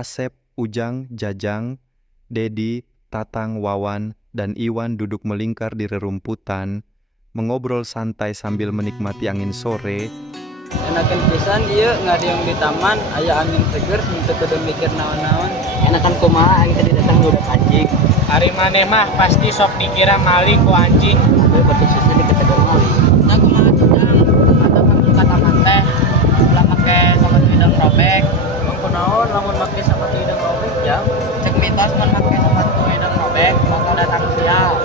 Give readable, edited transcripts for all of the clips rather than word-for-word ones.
Asep, Ujang, Jajang, Dedi, Tatang, Wawan, dan Iwan duduk melingkar di rerumputan, mengobrol santai sambil menikmati angin sore. Enakan pisan ieu ngadiong di taman, aya angin seger henteu kudu mikir naon-naon. Enakan kumaha aing tadi datang udah anjing. Hari maneh mah pasti sok dikira maling ku anjing. Aduh batu susu di kata maling. Nah kumaha cidang, mata mah ka taman teh. Ulah make sepatu hidung robek. Mun kunaon lamun make sepatu hidung robek jam? Cek mitos mun make sepatu hidung robek bakal datang sial.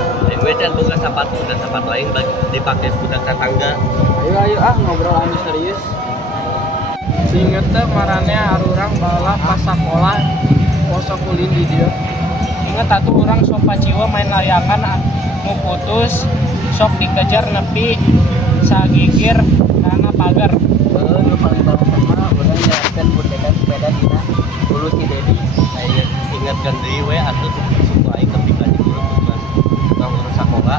Gue can buka sepatu dan sepatu aing dipakai budak tetangga. Ayo ngobrol anu serius. Inget teh marane arurang bala pas sakola poso kulin di dieu. Inget atuh urang sok paciwa main layangan nu putus sok dikejar nepi sagigir kana pagar. Nu paling balasan mah urang nyarekeun bundekan sepeda dina ulu si Dedi. Aing ingatkan deui we atuh suku aing ketika di kelas urang sakola.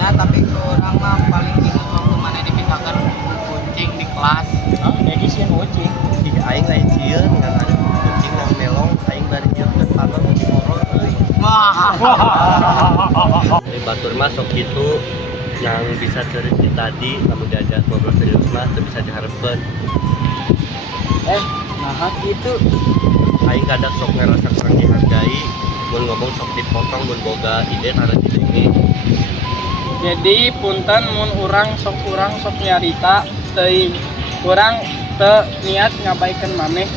Ya tapi urang mah paling inget waktu mana dipindahkan kucing di kelas. Jadi sieun kucing. Ih aing lain sieun ngan ada kucing nang melong aing bari nyeupkeun panon di horor euy. Dari batur mah sok kitu yang bisa cerita tadi lamun diajak ngobrol serius mah teu bisa diharapkeun. Nah gitu. Aing kadang sok ngerasa kurang dihargai, mun ngomong sok dipotong, mun boga ide tara dilenge. Jadi punten mun urang sok nyarita teuing urang teu niat ngabaikeun maneh.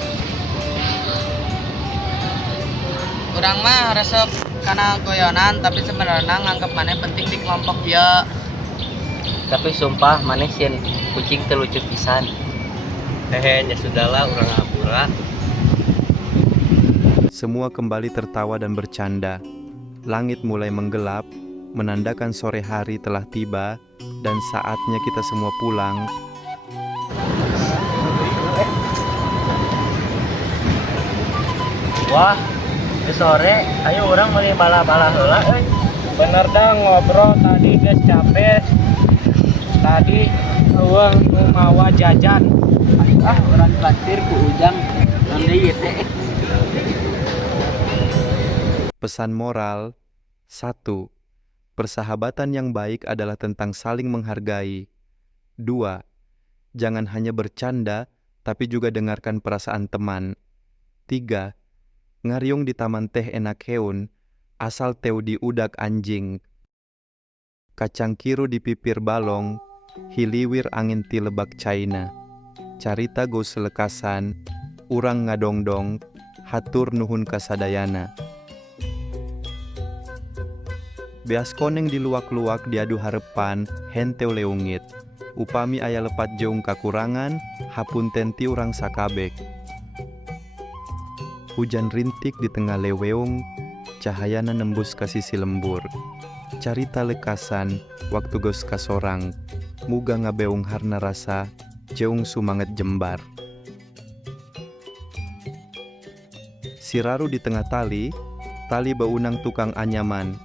Urang mah resep kana goyonan tapi sebenarnya nganggep maneh penting di kelompok ieu. Tapi sumpah maneh sieun kucing teu lucu pisan. Hehe, ya sudahlah urang apura. Semua kembali tertawa dan bercanda. Langit mulai menggelap, menandakan sore hari telah tiba dan saatnya kita semua pulang. Wah, sore, ayo orang mau bala-bala heula euy. Bener dah ngobrol tadi geus capek. Tadi eueuh nu mawa jajan. Urang traktir ku Ujang dan deui teh. Pesan moral 1. Persahabatan yang baik adalah tentang saling menghargai. 2. Jangan hanya bercanda, tapi juga dengarkan perasaan teman. 3. Ngariung di taman teh enak heun, asal teu di udak anjing. Kacang kiru di pipir balong, hiliwir angin ti lebak China. Carita go selekasan, urang ngadongdong, hatur nuhun kasadayana. Beas koneng di luak-luak diadu harepan, henteu leungit. Upami aya lepat jeung kakurangan, hapunten ti urang sakabek. Hujan rintik di tengah leweung, cahayana nembus ka sisi lembur. Carita lekasan, waktu geus kasorang, muga ngabeung harna rasa, jeung sumanget jembar. Siraru di tengah tali beunang tukang anyaman.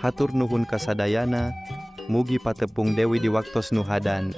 Hatur nuhun kasadayana, mugi patepung dewi di waktos nuhadan.